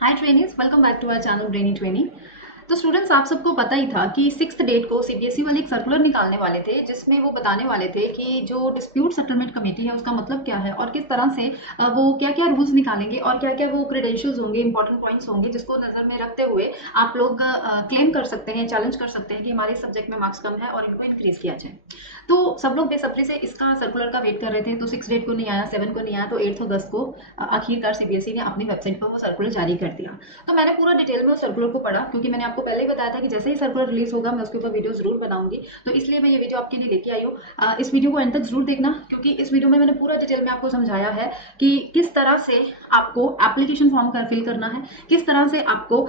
Hi trainings, welcome back to our channel brainy training. तो students, आप सबको पता ही था कि 6 डेट को सीबीएसई वाले एक सर्कुलर निकालने वाले थे जिसमें वो बताने वाले थे कि जो डिस्प्यूट सेटलमेंट कमेटी है उसका मतलब क्या है और किस तरह से वो क्या क्या रूल्स निकालेंगे और क्या क्या वो क्रेडेंशियल्स होंगे, इंपॉर्टेंट पॉइंट्स होंगे जिसको नज़र में रखते हुए आप लोग क्लेम कर सकते हैं, चैलेंज कर सकते हैं कि हमारे सब्जेक्ट में मार्क्स कम है और इनको इंक्रीज किया जाए। तो सब लोग बेसब्री से इसका सर्कुलर का वेट कर रहे थे। तो 6 डेट को नहीं आया, 7 को नहीं आया, तो 8 अगस्त को आखिरकार सीबीएसई ने अपनी वेबसाइट पर वो सर्कुलर जारी कर दिया। तो मैंने पूरा डिटेल में उस सर्कुलर को पढ़ा क्योंकि मैंने आपको पहले ही बताया था कि जैसे ही सर्कुलर रिलीज होगा मैं उसके ऊपर वीडियो जरूर बनाऊंगी। तो इसलिए मैं ये वीडियो आपके लिए लेके आई हूँ। इस वीडियो को एंड तक जरूर देखना क्योंकि इस वीडियो में मैंने पूरा डिटेल में आपको समझाया है कि किस तरह से आपको एप्लीकेशन फॉर्म का फिल करना है, किस तरह से आपको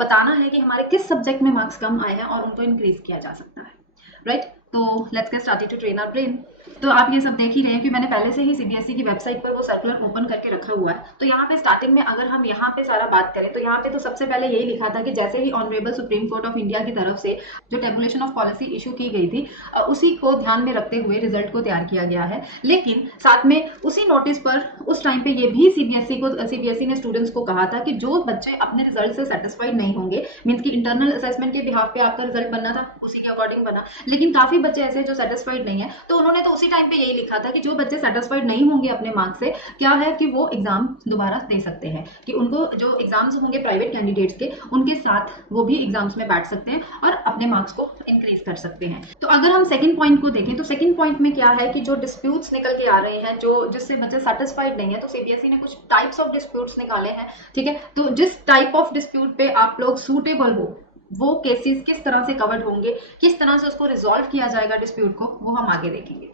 बताना है कि हमारे किस सब्जेक्ट में मार्क्स कम आए हैं और उनको इंक्रीज किया जा सकता है। राइट, तो let's get started to train our brain. तो आप ये सब देख ही रहे हैं कि मैंने पहले से ही सीबीएसई की वेबसाइट पर वो सर्कुलर ओपन करके रखा हुआ है। तो यहाँ पे स्टार्टिंग में अगर हम यहाँ पे सारा बात करें तो यहाँ पे तो सबसे पहले यही लिखा था कि जैसे ही honourable supreme court of India की तरफ से जो टेबुलेशन ऑफ पॉलिसी इशू की गई थी उसी को ध्यान में रखते हुए रिजल्ट को तैयार किया गया है। लेकिन साथ में उसी नोटिस पर उस टाइम पे ये भी सीबीएसई ने स्टूडेंट्स को कहा था कि जो बच्चे अपने रिजल्ट से सेटिस्फाइड नहीं होंगे, मीन्स की इंटरनल असेसमेंट के बिहाफ पे आपका रिजल्ट बनना था उसी के अकॉर्डिंग बना, लेकिन काफी बच्चे ऐसे जो सेटिस्फाइड नहीं है, तो उन्होंने तो उसी टाइम पे यही लिखा था कि जो बच्चे सेटिस्फाइड नहीं होंगे अपने मार्क्स से, क्या है कि वो एग्जाम दोबारा दे सकते हैं, कि उनको जो एग्जाम्स होंगे प्राइवेट कैंडिडेट्स के उनके साथ वो भी एग्जाम्स में बैठ सकते हैं और अपने मार्क्स को इंक्रीज कर सकते हैं। तो अगर हम सेकंड पॉइंट को देखें तो सेकंड पॉइंट में क्या है कि जो डिस्प्यूट्स निकल के आ रहे हैं जो जिससे बच्चे सेटिस्फाइड नहीं है, तो सीबीएसई ने कुछ टाइप्स ऑफ डिस्प्यूट्स निकाले हैं। ठीक है, तो जिस टाइप ऑफ डिस्प्यूट पे आप लोग सूटेबल हो वो केसेस किस तरह से कवर्ड होंगे, किस तरह से उसको रिजॉल्व किया जाएगा डिस्प्यूट को, वो हम आगे देखेंगे।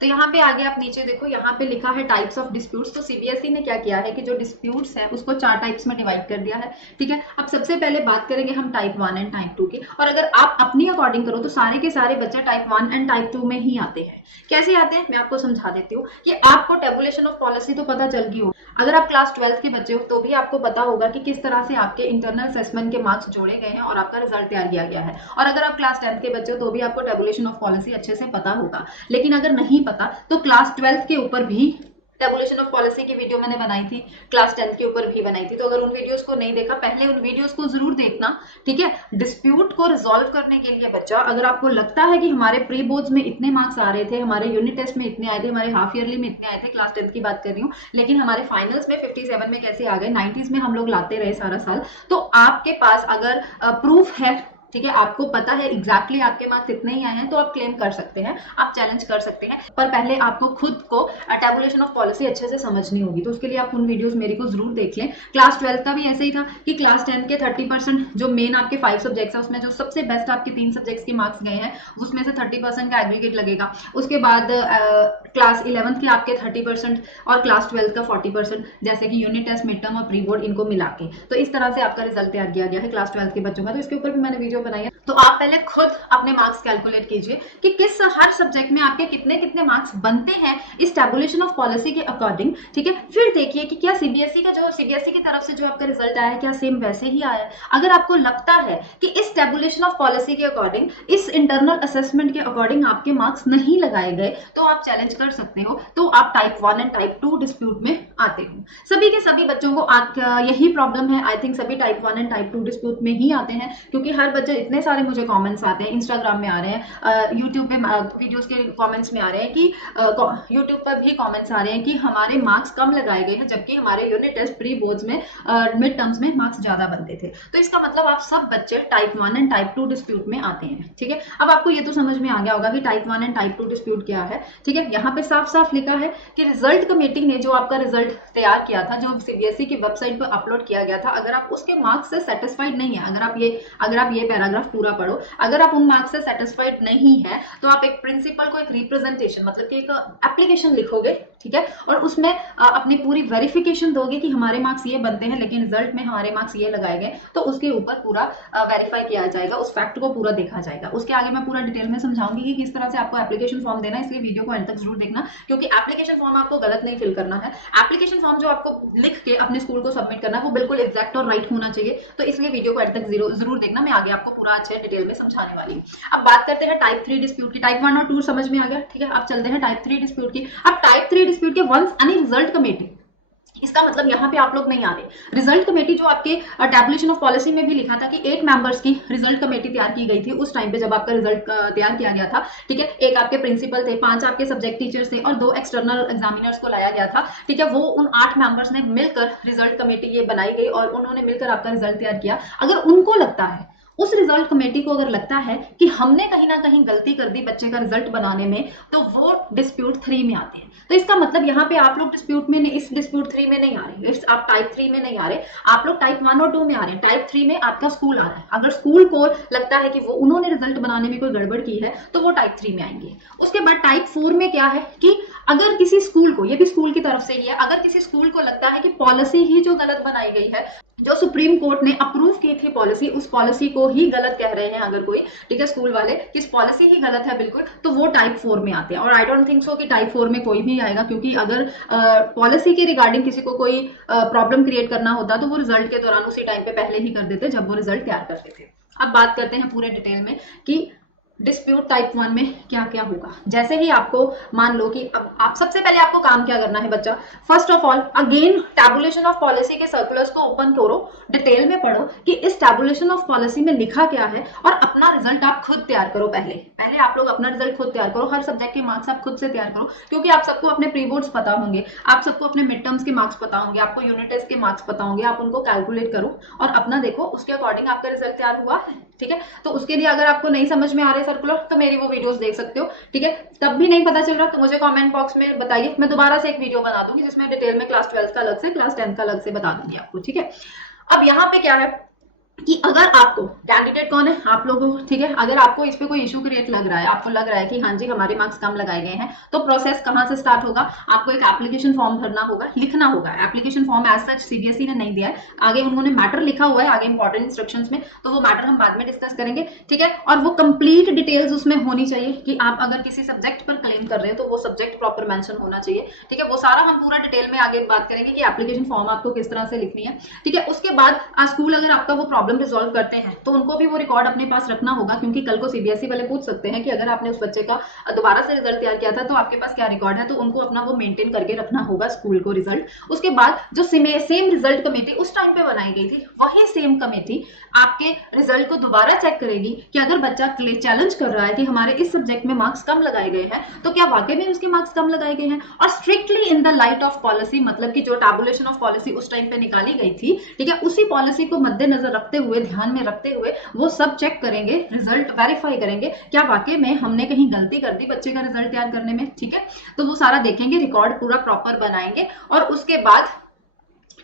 तो यहाँ पे आगे आप नीचे देखो, यहाँ पे लिखा है टाइप्स ऑफ डिस्प्यूट्स। तो सीबीएसई ने क्या किया है कि जो डिस्प्यूट्स है उसको 4 टाइप्स में डिवाइड कर दिया है। ठीक है, अब सबसे पहले बात करेंगे हम टाइप 1 एंड टाइप 2 की, और अगर आप अपनी अकॉर्डिंग करो तो सारे के सारे बच्चे टाइप 1 एंड टाइप 2 में ही आते हैं। कैसे आते हैं मैं आपको समझा देती हूँ कि आपको टेबुलेशन ऑफ पॉलिसी तो पता चल गई हो। अगर आप क्लास 12 के बच्चे हो तो भी आपको पता होगा कि किस तरह से आपके इंटरनल असेसमेंट के मार्क्स जोड़े गए हैं और आपका रिजल्ट तैयार किया गया है। और अगर आप क्लास 10 के बच्चे हो तो भी आपको टेबुलेशन ऑफ पॉलिसी अच्छे से पता होगा। लेकिन अगर नहीं पता तो क्लास 12 के ऊपर भी टेबुलेशन ऑफ पॉलिसी की वीडियो मैंने बनाई थी, क्लास 10 के ऊपर भी बनाई थी। तो अगर उन वीडियोस को नहीं देखा, पहले उन वीडियोस को जरूर देखना। ठीक है, डिस्प्यूट को रिजॉल्व करने के लिए बच्चा, अगर आपको लगता है कि हमारे प्री बोर्ड्स में इतने मार्क्स आ रहे थे, हमारे यूनिट टेस्ट में इतने आए थे, हमारे हाफ ईयरली में इतने आए थे, क्लास 10 की बात कर रही हूँ, लेकिन हमारे फाइनल्स में 57 में कैसे आ गए, 90s में हम लोग लाते रहे सारा साल, तो आपके पास अगर प्रूफ है, ठीक है, आपको पता है एग्जैक्टली आपके मार्क्स इतने ही आए हैं, तो आप क्लेम कर सकते हैं, आप चैलेंज कर सकते हैं। पर पहले आपको खुद को टेबुलेशन ऑफ पॉलिसी अच्छे से समझनी होगी। तो उसके लिए आप उन वीडियोस मेरी को जरूर देख लें। क्लास 12 का भी ऐसे ही था कि क्लास 10 के 30% जो मेन आपके 5 सब्जेक्ट्स है उसमें जो सबसे बेस्ट आपके 3 सब्जेक्ट्स के मार्क्स गए हैं उसमें से 30% का एग्रीगेट लगेगा। उसके बाद क्लास 11 के आपके 30% और क्लास 12 का 40%, जैसे कि यूनिट टेस्ट, मिड टर्म और प्री बोर्ड, इनको मिला के। तो इस तरह से आपका रिजल्ट तैयार किया गया है क्लास 12 के बच्चों का। तो इसके ऊपर भी मैंने वीडियो बनाई है। तो आप पहले खुद अपने मार्क्स कैलकुलेट कीजिए कि किस हर सब्जेक्ट में आपके कितने कितने मार्क्स बनते हैं इस टेबुलेशन ऑफ पॉलिसी के अकॉर्डिंग। ठीक है, फिर देखिए कि क्या सीबीएसई की तरफ से जो आपका रिजल्ट आया है क्या सेम वैसे ही आया है। अगर आपको लगता है कि इस टेबुलेशन ऑफ पॉलिसी के अकॉर्डिंग, इस इंटरनल असेसमेंट के अकॉर्डिंग आपके मार्क्स नहीं लगाए गए, तो आप चैलेंज कर सकते हो। तो आप टाइप 1 एंड टाइप 2 डिस्प्यूट में आते हो। सभी के सभी बच्चों को यही प्रॉब्लम है। आई थिंक सभी टाइप 1 एंड टाइप 2 डिस्प्यूट में ही आते हैं क्योंकि हर बच्चे, इतने सारे मुझे कमेंट्स आते हैं, इंस्टाग्राम में आ रहे हैं, यूट्यूब पे वीडियोस के कमेंट्स में आ रहे हैं कि यूट्यूब पर भी कमेंट्स आ रहे हैं कि हमारे मार्क्स कम लगाए गए हैं जबकि हमारे यूनिट टेस्ट, प्री बोर्ड्स में, मिड टर्म्स में मार्क्स ज्यादा बनते थे। तो इसका मतलब आप सब बच्चे टाइप 1 एंड टाइप 2 डिस्प्यूट में आते हैं। ठीक है, अब आपको ये तो समझ में आ गया होगा कि टाइप 1 एंड टाइप 2 डिस्प्यूट क्या है। ठीक है, यहाँ पे साफ साफ लिखा है कि रिजल्ट कमेटी ने जो आपका रिजल्ट तैयार किया था, जो सीबीएसई की वेबसाइट पर अपलोड किया गया था, अगर आप उसके मार्क्स से सेटिस्फाइड नहीं है, अगर आप ये पैराग्राफ पूरा पढ़ो, अगर आप उन मार्क्स से सेटिस्फाइड नहीं है तो आप एक प्रिंसिपल को एक रिप्रेजेंटेशन, मतलब कि एक एप्लीकेशन लिखोगे। ठीक है, और उसमें अपनी पूरी वेरिफिकेशन दोगे कि हमारे मार्क्स ये बनते हैं लेकिन रिजल्ट में हमारे मार्क्स ये लगाए गए, तो उसके ऊपर पूरा वेरीफाई किया जाएगा, उस फैक्ट को पूरा देखा जाएगा। उसके आगे मैं पूरा डिटेल में समझाऊंगी कि किस तरह से आपको एप्लीकेशन फॉर्म देना है, इसलिए वीडियो को अंत तक जरूर देखना क्योंकि एप्लीकेशन फॉर्म आपको गलत नहीं फिल करना है। एप्लीकेशन फॉर्म जो आपको लिख के अपने स्कूल को सबमिट करना है वो बिल्कुल एग्जैक्ट और राइट होना चाहिए। तो इसलिए वीडियो को अंत तक जरूर देखना, मैं आगे आपको पूरा अच्छे डिटेल में समझाने वाली हूँ। अब बात करते हैं टाइप 3 डिस्प्यूट की। टाइप 1 और 2 समझ में आ गया। ठीक है, अब चलते हैं टाइप 3 डिस्प्यूट की। अब टाइप 3 डिस्प्यूट के वंस एनी रिजल्ट कमेटी इसका मतलब यहाँ पे आप लोग नहीं आ रहे। रिजल्ट कमेटी जो आपके टैबुलेशन ऑफ पॉलिसी में भी लिखा था कि 8 मेंबर्स की रिजल्ट कमेटी तैयार की गई थी उस टाइम पे जब आपका रिजल्ट तैयार किया गया था, ठीक है। एक आपके प्रिंसिपल थे, 5 आपके सब्जेक्ट टीचर्स थे और 2 एक्सटर्नल एग्जामिनर्स को लाया गया था, ठीक है। वो उन 8 मेंबर्स ने मिलकर रिजल्ट कमेटी ये बनाई गई और उन्होंने मिलकर आपका रिजल्ट तैयार किया। अगर उनको लगता है, उस रिजल्ट कमेटी को अगर लगता है कि हमने कहीं ना कहीं गलती कर दी बच्चे का रिजल्ट बनाने में, तो वो डिस्प्यूट 3 में आते हैं। तो इसका मतलब यहाँ पे आप लोग डिस्प्यूट में इस डिस्प्यूट 3 में नहीं आ रहे, आप टाइप 3 में नहीं आ रहे, आप लोग टाइप 1 और 2 में आ रहे हैं। टाइप 3 में आपका स्कूल आ रहा है। अगर स्कूल को लगता है कि वो उन्होंने रिजल्ट बनाने में कोई गड़बड़ की है तो वो टाइप 3 में आएंगे। उसके बाद टाइप 4 में क्या है कि अगर किसी स्कूल को, ये भी स्कूल की तरफ से ही है, अगर किसी स्कूल को लगता है कि पॉलिसी ही जो गलत बनाई गई है, जो सुप्रीम कोर्ट ने अप्रूव की थी पॉलिसी, उस पॉलिसी को ही गलत कह रहे हैं अगर कोई, ठीक है, स्कूल वाले, कि इस पॉलिसी ही गलत है बिल्कुल, तो वो टाइप 4 में आते हैं। और आई डोंट थिंक सो कि टाइप 4 में कोई भी आएगा, क्योंकि अगर पॉलिसी के रिगार्डिंग किसी को कोई प्रॉब्लम क्रिएट करना होता तो वो रिजल्ट के दौरान उसी टाइम पे पहले ही कर देते जब वो रिजल्ट तैयार करते थे। अब बात करते हैं पूरे डिटेल में कि डिस्प्यूट टाइप 1 में क्या क्या होगा। जैसे ही आपको मान लो कि अब आप सबसे पहले आपको काम क्या करना है बच्चा, first of all again tabulation of policy के सर्कुलर्स को ओपन करो, डिटेल में पढ़ो कि इस टैबुलेशन ऑफ पॉलिसी में लिखा क्या है और अपना रिजल्ट आप खुद तैयार करो। पहले पहले आप लोग अपना रिजल्ट खुद तैयार करो, हर सब्जेक्ट के मार्क्स आप खुद से तैयार करो, क्योंकि आप सबको अपने प्री बोर्ड्स पता होंगे, आप सबको अपने मिड टर्म्स के मार्क्स पता होंगे, आपको यूनिट टेस्ट के मार्क्स पता होंगे, आप उनको कैलकुलेट करो और अपना देखो उसके अकॉर्डिंग आपका रिजल्ट तैयार हुआ है, ठीक है। तो उसके लिए अगर आपको नहीं समझ में आ रहे सर्कुलर तो मेरी वो वीडियोस देख सकते हो, ठीक है। तब भी नहीं पता चल रहा तो मुझे कमेंट बॉक्स में बताइए, मैं दोबारा से एक वीडियो बना दूंगी जिसमें डिटेल में क्लास 12 का अलग से, क्लास 10 का अलग से बता दूंगी आपको, ठीक है। अब यहाँ पे क्या है कि अगर आपको कैंडिडेट कौन है आप लोगों को, ठीक है, अगर आपको इस पे कोई इशू क्रिएट लग रहा है, आपको लग रहा है कि हाँ जी हमारे मार्क्स कम लगाए गए हैं, तो प्रोसेस कहाँ से स्टार्ट होगा, आपको एक एप्लीकेशन फॉर्म भरना होगा, लिखना होगा। Application form as such CBSE ने नहीं दिया है, आगे उन्होंने मैटर लिखा हुआ है आगे इंपॉर्टेंट इंस्ट्रक्शंस में, तो वो मैटर हम बाद में डिस्कस करेंगे, ठीक है। और वो कंप्लीट डिटेल्स उसमें होनी चाहिए कि आप अगर किसी सब्जेक्ट पर क्लेम कर रहे हैं तो वो सब्जेक्ट प्रॉपर मेंशन होना चाहिए, ठीक है। वो सारा हम पूरा डिटेल में आगे बात करेंगे कि एप्लीकेशन फॉर्म आपको किस तरह से लिखनी है, ठीक है। उसके बाद स्कूल अगर आपका वो प्रॉब्लम रिजॉल्व करते हैं तो उनको भी वो रिकॉर्ड अपने पास रखना होगा, क्योंकि कल को सीबीएसई वाले पूछ सकते हैं कि अगर आपने उस बच्चे का दोबारा से रिजल्ट तैयार किया था तो आपके पास क्या रिकॉर्ड है, तो उनको अपना वो मेंटेन करके रखना होगा स्कूल को रिजल्ट। उसके बाद जो सेम रिजल्ट कमेटी उस टाइम पे बनाई गई थी, वही सेम कमेटी आपके रिजल्ट को दोबारा चेक करेगी कि अगर बच्चा चैलेंज कर रहा है कि हमारे इस सब्जेक्ट में मार्क्स कम लगाए गए हैं तो क्या वाकई में उसके मार्क्स कम लगाए गए हैं, और strictly in the light of policy, मतलब कि जो टैबुलेशन ऑफ पॉलिसी उस टाइम पे निकाली गई थी, ठीक है, उसी पॉलिसी को मद्देनजर रखते हुए, ध्यान में रखते हुए वो सब चेक करेंगे, रिजल्ट वेरीफाई करेंगे क्या वाकई में हमने कहीं गलती कर दी बच्चे का रिजल्ट तैयार करने में, ठीक है। तो वो सारा देखेंगे, रिकॉर्ड पूरा प्रॉपर बनाएंगे और उसके बाद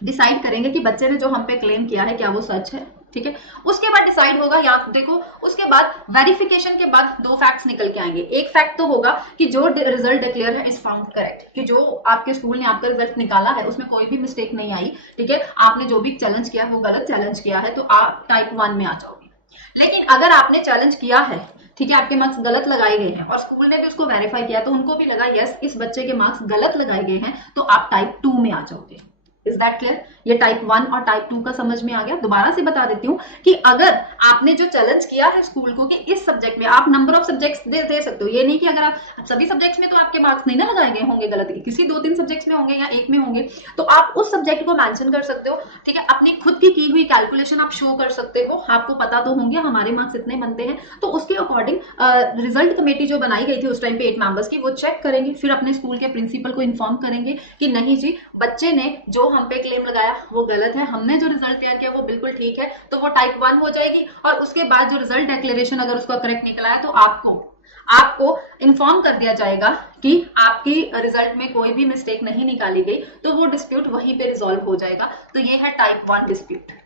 डिसाइड करेंगे कि बच्चे ने जो हम पे क्लेम किया है क्या वो सच है, ठीक है। उसके बाद डिसाइड होगा, याद देखो, उसके बाद वेरिफिकेशन के बाद 2 फैक्ट्स निकल के आएंगे। एक फैक्ट तो होगा कि जो रिजल्ट डिक्लेयर है इज फाउंड करेक्ट, कि जो आपके स्कूल ने आपका रिजल्ट निकाला है उसमें कोई भी मिस्टेक नहीं आई, ठीक है। आपने जो भी चैलेंज किया है वो गलत चैलेंज किया है, तो आप टाइप 1 में आ जाओगे। लेकिन अगर आपने चैलेंज किया है, ठीक है, आपके मार्क्स गलत लगाए गए हैं और स्कूल ने भी उसको वेरीफाई किया तो उनको भी लगा यस इस बच्चे के मार्क्स गलत लगाए गए हैं, तो आप टाइप 2 में आ जाओगे। Is that clear? ये टाइप 1 और टाइप 2 का समझ में आ गया। दोबारा से बता देती हूँ कि अगर आपने जो चैलेंज किया है स्कूल को कि इस सब्जेक्ट में आप नंबर ऑफ सब्जेक्ट्स दे सकते हो, ये नहीं कि अगर आप सभी सब्जेक्ट्स में तो आपके मार्क्स नहीं ना लगाए गए होंगे गलत, किसी 2-3 सब्जेक्ट्स में होंगे या एक में होंगे, तो आप उस सब्जेक्ट को मेंशन कर सकते हो, ठीक है। अपनी खुद की हुई कैलकुलेशन आप शो कर सकते हो, आपको पता तो होंगे हमारे मार्क्स इतने बनते हैं, तो उसके अकॉर्डिंग रिजल्ट कमेटी जो बनाई गई थी उस टाइम पे 8 मेंबर्स की, वो चेक करेंगे, फिर अपने स्कूल के प्रिंसिपल को इन्फॉर्म करेंगे कि नहीं जी बच्चे ने जो हम पे क्लेम लगाया वो गलत है, हमने जो रिजल्ट तैयार किया वो बिल्कुल ठीक है, तो वो टाइप 1 हो जाएगी। और उसके बाद जो रिजल्ट डिक्लेरेशन अगर उसका करेक्ट निकला है तो आपको इन्फॉर्म कर दिया जाएगा कि आपकी रिजल्ट में कोई भी मिस्टेक नहीं निकाली गई, तो वो डिस्प्यूट वहीं पे रिजॉल्व हो जाएगा। तो ये है टाइप 1 डिस्प्यूट,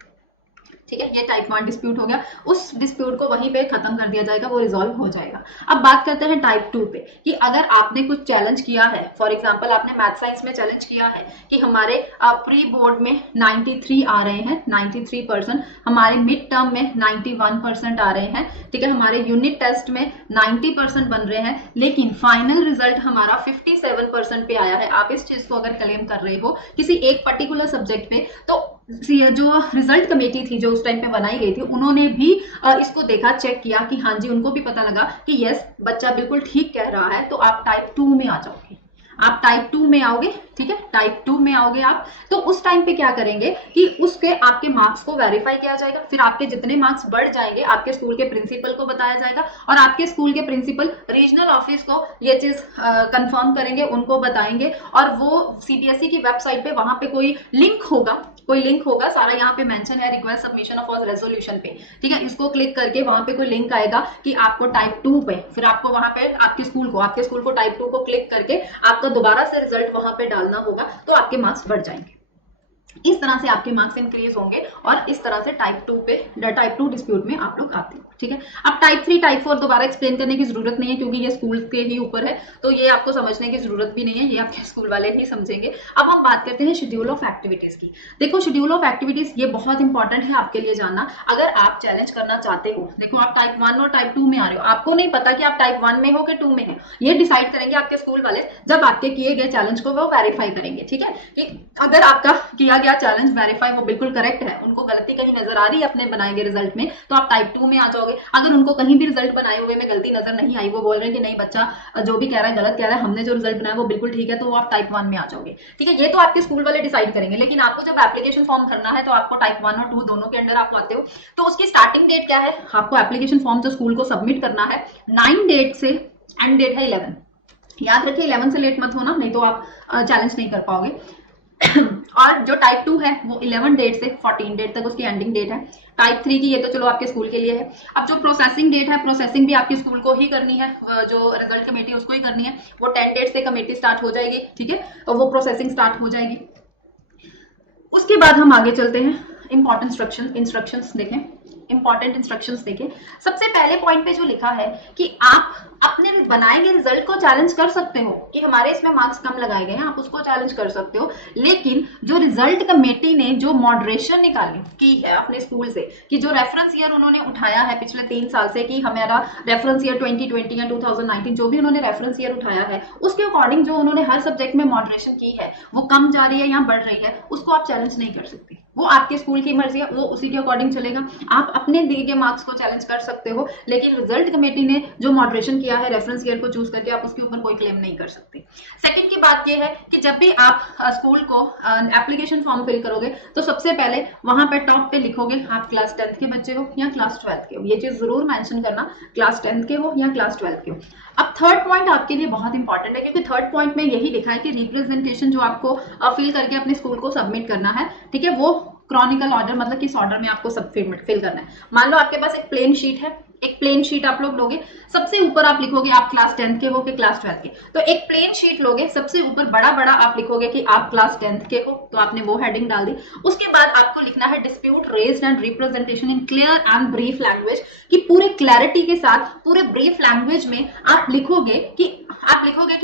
ठीक है, ये टाइप 1 डिस्प्यूट हो गया। उस डिस्प्यूट को वहीं पे खत्म कर दिया जाएगा, वो रिजॉल्व हो जाएगा। अब बात करते हैं टाइप 2 पे, कि अगर आपने कुछ चैलेंज किया है, फॉर एग्जांपल आपने मैथ साइंस में चैलेंज किया है कि हमारे प्री बोर्ड में 93 आ रहे हैं, 93%, हमारे मिड टर्म में 91% आ रहे हैं, ठीक है, हमारे यूनिट टेस्ट में 90% बन रहे हैं, लेकिन फाइनल रिजल्ट हमारा 57% पे आया है। आप इस चीज को अगर क्लेम कर रहे हो किसी एक पर्टिकुलर सब्जेक्ट पे, तो जो रिजल्ट कमेटी थी जो उस टाइम पे बनाई गई थी, उन्होंने भी इसको देखा, चेक किया कि हाँ जी उनको भी पता लगा कि यस बच्चा बिल्कुल ठीक कह रहा है, तो आप टाइप 2 में आ जाओगे। आप टाइप 2 में आओगे, ठीक है, टाइप 2 में आओगे आप, तो उस टाइम पे क्या करेंगे कि उसके आपके मार्क्स को वेरीफाई किया जाएगा, फिर आपके जितने मार्क्स बढ़ जाएंगे आपके स्कूल के प्रिंसिपल को बताया जाएगा, और आपके स्कूल के प्रिंसिपल रीजनल ऑफिस को ये चीज कंफर्म करेंगे, उनको बताएंगे, और वो सीबीएसई की वेबसाइट पे वहां पे कोई लिंक होगा, सारा यहाँ पे मेंशन है, रिक्वेस्ट सबमिशन ऑफ रेजोल्यूशन पे, ठीक है, इसको क्लिक करके वहां पे कोई लिंक आएगा कि आपको टाइप 2 पे, फिर आपको वहां पे आपके स्कूल को टाइप 2 को क्लिक करके आपका दोबारा से रिजल्ट वहां पे डालना होगा, तो आपके मार्क्स बढ़ जाएंगे। इस तरह से आपके मार्क्स इंक्रीज होंगे, और इस तरह से टाइप 2 डिस्प्यूट में आप लोग आते हैं, ठीक है। अब टाइप 3 टाइप 4 दोबारा एक्सप्लेन करने की जरूरत नहीं है, क्योंकि ये स्कूल के ही ऊपर है, तो ये आपको समझने की जरूरत भी नहीं है, ये आपके स्कूल वाले ही समझेंगे। अब हम बात करते हैं शेड्यूल ऑफ एक्टिविटीज की। देखो, शेड्यूल ऑफ एक्टिविटीज ये बहुत इंपॉर्टेंट है आपके लिए जानना, अगर आप चैलेंज करना चाहते हो। देखो, आप टाइप 1 और टाइप 2 में आ रहे हो, आपको नहीं पता कि आप टाइप 1 में हो कि 2 में है, ये डिसाइड करेंगे आपके स्कूल वाले जब आपके किए गए चैलेंज को वो वेरीफाई करेंगे, ठीक है। कि अगर आपका किया गया चैलेंज वेरीफाई वो बिल्कुल करेक्ट है, उनको गलती कहीं नजर आ रही है अपने बनाए गए रिजल्ट में, तो आप टाइप 2 में आ जाओगे। अगर उनको कहीं भी रिजल्ट बनाए हुए में गलती नजर नहीं आई, वो बोल रहे हैं कि नहीं बच्चा जो भी कह रहा है गलत कह रहा है, हमने जो रिजल्ट बनाया वो बिल्कुल ठीक है, तो वो आप टाइप 1 में आ जाओगे, ठीक है। ये तो आपके स्कूल वाले डिसाइड करेंगे, लेकिन आपको जब एप्लीकेशन फॉर्म भरना है तो आपको टाइप 1 और 2 दोनों के अंडर आप आते हो, तो उसकी स्टार्टिंग डेट क्या है, आपको एप्लीकेशन फॉर्म जो स्कूल को सबमिट करना है 9 डेट से, एंड डेट है 11। याद रखिए 11 से लेट मत होना, नहीं तो आप चैलेंज नहीं कर पाओगे। और जो टाइप 2 है वो 11 डेट से 14 डेट तक उसकी एंडिंग डेट है। टाइप 3 की ये तो चलो आपके स्कूल के लिए है। अब जो प्रोसेसिंग डेट है, प्रोसेसिंग भी आपके स्कूल को ही करनी है, जो रिजल्ट कमेटी उसको ही करनी है, वो 10 डेट से कमेटी स्टार्ट हो जाएगी, ठीक है, और वो प्रोसेसिंग स्टार्ट हो जाएगी। उसके बाद हम आगे चलते हैं, इंपॉर्टेंट इंस्ट्रक्शंस देखें। इंपॉर्टेंट इंस्ट्रक्शंस देखें, सबसे पहले पॉइंट पे जो लिखा है कि आप अपने बनाए गए रिजल्ट को चैलेंज कर सकते हो कि हमारे इसमें मार्क्स कम लगाए गए हैं, आप उसको चैलेंज कर सकते हो, लेकिन जो रिजल्ट कमेटी ने जो मॉडरेशन निकाली की है अपने स्कूल से, कि जो रेफरेंस ईयर उन्होंने उठाया है पिछले 3 साल से, कि हमारा रेफरेंस ईयर 2020 या 2019 जो भी उन्होंने रेफरेंस ईयर उठाया है, उसके अकॉर्डिंग जो उन्होंने हर सब्जेक्ट में मॉडरेशन की है वो कम जा रही है या बढ़ रही है, उसको आप चैलेंज नहीं कर सकते। वो आपके स्कूल की मर्जी है, वो उसी के अकॉर्डिंग चलेगा। आप अपने दिए गए मार्क्स को चैलेंज कर सकते हो, लेकिन रिजल्ट कमेटी ने जो मॉडरेशन किया है रेफरेंस ईयर को चूज करके, आप उसके ऊपर कोई क्लेम नहीं कर सकते। सेकंड की बात यह है कि जब भी आप स्कूल को एप्लीकेशन फॉर्म फिल करोगे, तो सबसे पहले वहां पर टॉप पे लिखोगे आप क्लास 10th के बच्चे हो या क्लास 12th के हो, ये चीज जरूर मेंशन करना, क्लास 10th के हो या क्लास 12th के हो। अब थर्ड पॉइंट आपके लिए बहुत इंपॉर्टेंट है, क्योंकि थर्ड पॉइंट में यही लिखा है कि रिप्रेजेंटेशन जो आपको फिल करके अपने स्कूल को सबमिट करना है, ठीक है, वो क्रॉनिकल ऑर्डर, मतलब किस ऑर्डर में आपको सब फिल करना है। मान लो आपके पास एक प्लेन शीट है, एक प्लेन शीट आप लोग लोगे, सबसे ऊपर आप लिखोगे आप क्लास 10th के हो कि क्लास 12th के, तो एक प्लेन शीट लोगे, सबसे ऊपर बड़ा बड़ा आप लिखोगे कि आप क्लास 10th के हो, तो आपने वो हेडिंग डाल दी। उसके बाद आपको लिखना है dispute raised and representation in clear and brief language, कि पूरे क्लैरिटी के साथ पूरे ब्रीफ लैंग्वेज में आप लिखोगे कि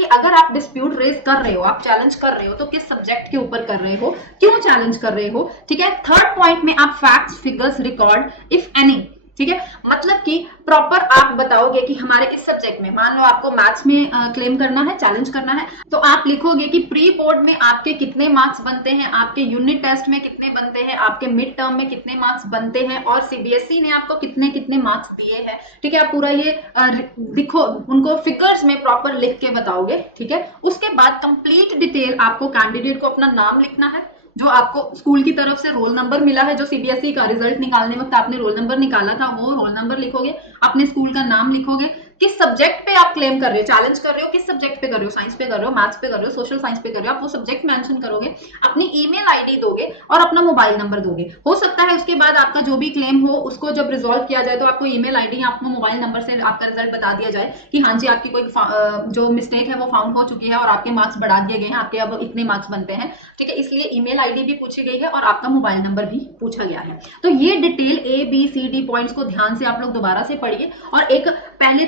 अगर आप डिस्प्यूट रेज कर रहे हो, आप चैलेंज कर रहे हो, तो किस सब्जेक्ट के ऊपर कर रहे हो, क्यों चैलेंज कर रहे हो, ठीक है। थर्ड पॉइंट में आप facts figures record if any, ठीक है, मतलब कि प्रॉपर आप बताओगे कि हमारे इस सब्जेक्ट में, मान लो आपको मैथ्स में क्लेम करना है, चैलेंज करना है, तो आप लिखोगे कि प्री बोर्ड में आपके कितने मार्क्स बनते हैं, आपके यूनिट टेस्ट में कितने बनते हैं, आपके मिड टर्म में कितने मार्क्स बनते हैं, और सीबीएसई ने आपको कितने कितने मार्क्स दिए हैं, ठीक है। आप पूरा ये लिखो, उनको फिगर्स में प्रॉपर लिख के बताओगे, ठीक है। उसके बाद कंप्लीट डिटेल आपको कैंडिडेट को अपना नाम लिखना है, जो आपको स्कूल की तरफ से रोल नंबर मिला है, जो सीबीएसई का रिजल्ट निकालने वक्त आपने रोल नंबर निकाला था, वो रोल नंबर लिखोगे, अपने स्कूल का नाम लिखोगे, किस सब्जेक्ट पे आप क्लेम कर रहे हो, चैलेंज कर रहे हो, किस सब्जेक्ट पे कर रहे हो, साइंस पे कर रहे हो, मैथ्स पे कर रहे हो, सोशल साइंस पे कर रहे हो, आप वो सब्जेक्ट मेंशन करोगे, अपनी ईमेल आईडी दोगे और अपना मोबाइल नंबर दोगे। हो सकता है उसके बाद आपका जो भी क्लेम हो उसको जब रिजॉल्व किया जाए तो आपको ईमेल आईडी या आपको मोबाइल नंबर से आपका रिजल्ट बता दिया जाए कि हाँ जी आपकी कोई जो मिस्टेक है वो फाउंड हो चुकी है और आपके मार्क्स बढ़ा दिए गए हैं, आपके अब इतने मार्क्स बनते हैं, ठीक है। इसलिए ईमेल आईडी भी पूछी गई है और आपका मोबाइल नंबर भी पूछा गया है। तो ये डिटेल ABCD पॉइंट्स को ध्यान से आप लोग दोबारा से पढ़िए, और एक पहले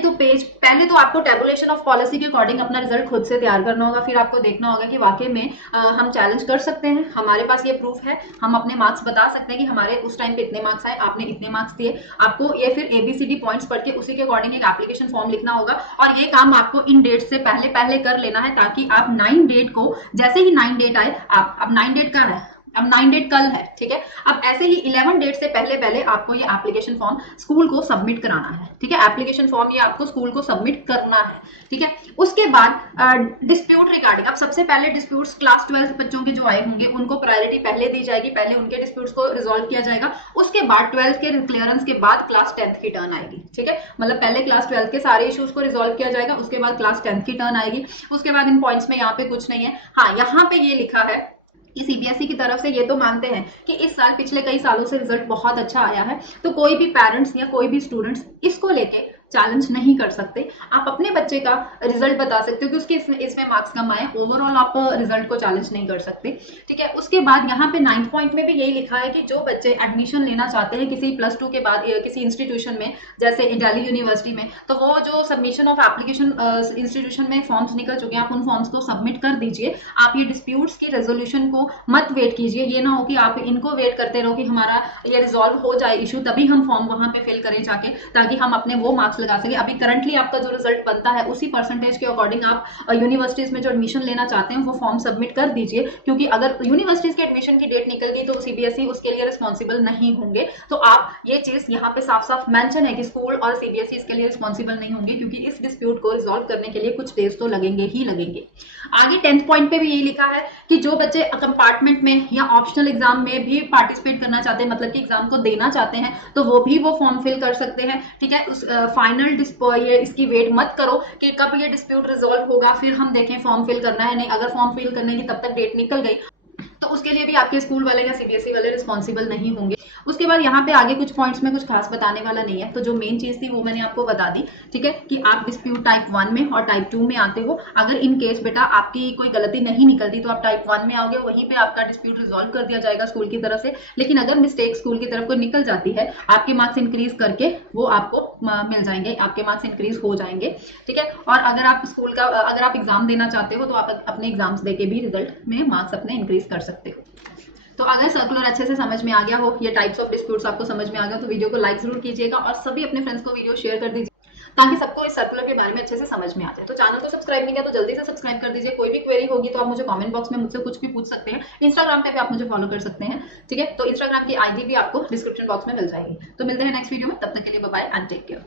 तो आपको टेबुलेशन ऑफ पॉलिसी के अकॉर्डिंग अपना रिजल्ट खुद से तैयार करना होगा, फिर आपको देखना होगा कि वाकई में हम चैलेंज कर सकते हैं, हमारे पास ये प्रूफ है, हम अपने मार्क्स बता सकते हैं कि हमारे उस टाइम पे इतने मार्क्स आए, आपने इतने मार्क्स दिए। आपको ये फिर ABCD पॉइंट्स पढ़ के उसी के अकॉर्डिंग एक एप्लीकेशन फॉर्म लिखना होगा, और ये काम आपको इन डेट से पहले कर लेना है, ताकि आप 9 डेट को, जैसे ही 9 डेट आए, आप अब 9 डेट का है अब 9 डेट कल है, ठीक है। अब ऐसे ही 11 डेट से पहले पहले आपको ये एप्लीकेशन फॉर्म स्कूल को सबमिट कराना है, ठीक है। एप्लीकेशन फॉर्म ये आपको स्कूल को सबमिट करना है, ठीक है। उसके बाद डिस्प्यूट रिगार्डिंग, अब सबसे पहले डिस्प्यूट्स क्लास 12 बच्चों के जो आए होंगे उनको प्रायोरिटी पहले दी जाएगी, पहले उनके डिस्प्यूट्स को रिजॉल्व किया जाएगा। उसके बाद 12th के क्लियरेंस के बाद क्लास 10th की टर्न आएगी, ठीक है। मतलब पहले क्लास 12th के सारे इश्यूज को रिजॉल्व किया जाएगा, उसके बाद क्लास 10th की टर्न आएगी। उसके बाद इन पॉइंट्स में यहाँ पे कुछ नहीं है। हाँ, यहाँ पे ये लिखा है कि सीबीएसई की तरफ से ये तो मानते हैं कि इस साल पिछले कई सालों से रिजल्ट बहुत अच्छा आया है, तो कोई भी पेरेंट्स या कोई भी स्टूडेंट्स इसको लेके चैलेंज नहीं कर सकते। आप अपने बच्चे का रिजल्ट बता सकते हो कि उसके इसमें मार्क्स कम आए, ओवरऑल आप रिजल्ट को चैलेंज नहीं कर सकते, ठीक है। उसके बाद यहाँ पे 9th पॉइंट में भी यही लिखा है कि जो बच्चे एडमिशन लेना चाहते हैं किसी +2 के बाद किसी इंस्टीट्यूशन में, जैसे दिल्ली यूनिवर्सिटी में, तो वो जो सबमिशन ऑफ एप्लीकेशन इंस्टीट्यूशन में फॉर्म्स निकल चुके हैं, आप उन फॉर्म्स को सबमिट कर दीजिए। आप ये डिस्प्यूट्स की रेजोल्यूशन को मत वेट कीजिए, ये ना हो कि आप इनको वेट करते रहो कि हमारा ये रिजॉल्व हो जाए इशू, तभी हम फॉर्म वहां पे फिल करें जाके, ताकि हम अपने वो मार्क्स लगा सके। अभी करंटली आपका जो रिजल्ट बनता है उसी परसेंटेज के अकॉर्डिंग आप यूनिवर्सिटीज में जो एडमिशन लेना चाहते हैं वो फॉर्म सबमिट कर दीजिए, क्योंकि अगर यूनिवर्सिटीज के एडमिशन की डेट निकल गई तो सीबीएसई उसके लिए रिस्पॉन्सिबल नहीं होंगे। तो आप ये चीज यहाँ पे साफ साफ मेंशन है कि स्कूल और सीबीएसई इसके लिए रिस्पॉन्सिबल नहीं होंगे, क्योंकि इस डिस्प्यूट को रिजॉल्व करने के लिए कुछ डेज तो लगेंगे ही लगेंगे। आगे 10th पॉइंट पे भी यही लिखा है कि जो बच्चे कंपार्टमेंट में या ऑप्शनल एग्जाम में भी पार्टिसिपेट करना चाहते हैं, मतलब कि एग्जाम को देना चाहते हैं, तो वो भी वो फॉर्म फिल कर सकते हैं, ठीक है। उस फाइनल ये इसकी वेट मत करो कि कब ये डिस्प्यूट रिजॉल्व होगा फिर हम देखें फॉर्म फिल करना है नहीं। अगर फॉर्म फिल करने की तब तक डेट निकल गई तो उसके लिए भी आपके स्कूल वाले या सीबीएसई वाले रिस्पॉन्सिबल नहीं होंगे। उसके बाद यहाँ पे आगे कुछ पॉइंट्स में कुछ खास बताने वाला नहीं है, तो जो मेन चीज थी वो मैंने आपको बता दी, ठीक है, कि आप डिस्प्यूट टाइप 1 में और टाइप 2 में आते हो। अगर इन केस बेटा आपकी कोई गलती नहीं निकलती तो आप टाइप 1 में आओगे, वहीं पे आपका डिस्प्यूट रिजॉल्व कर दिया जाएगा स्कूल की तरफ से। लेकिन अगर मिस्टेक स्कूल की तरफ को निकल जाती है, आपके मार्क्स इंक्रीज करके वो आपको मिल जाएंगे, आपके मार्क्स इंक्रीज हो जाएंगे, ठीक है। और अगर आप स्कूल का अगर आप एग्जाम देना चाहते हो तो आप अपने एग्जाम्स देके भी रिजल्ट में मार्क्स अपने इंक्रीज कर सकते हो। तो अगर सर्कुलर अच्छे से समझ में आ गया हो, ये टाइप्स ऑफ डिस्प्यूट्स आपको समझ में आ गया तो वीडियो को लाइक जरूर कीजिएगा और सभी अपने फ्रेंड्स को वीडियो शेयर कर दीजिए, ताकि सबको इस सर्कुलर के बारे में अच्छे से समझ में आ जाए। तो चैनल को सब्सक्राइब नहीं किया तो जल्दी से सब्सक्राइब कर दीजिए। कोई भी क्वेरी होगी तो आप मुझे कमेंट बॉक्स में मुझसे कुछ भी पूछ सकते हैं। इंस्टाग्राम पे भी आप मुझे फॉलो कर सकते हैं, ठीक है। तो इंस्टाग्राम की आईडी भी आपको डिस्क्रिप्शन बॉक्स में मिल जाएगी। तो मिलते हैं नेक्स्ट वीडियो में, तब तक के लिए bye bye and take care.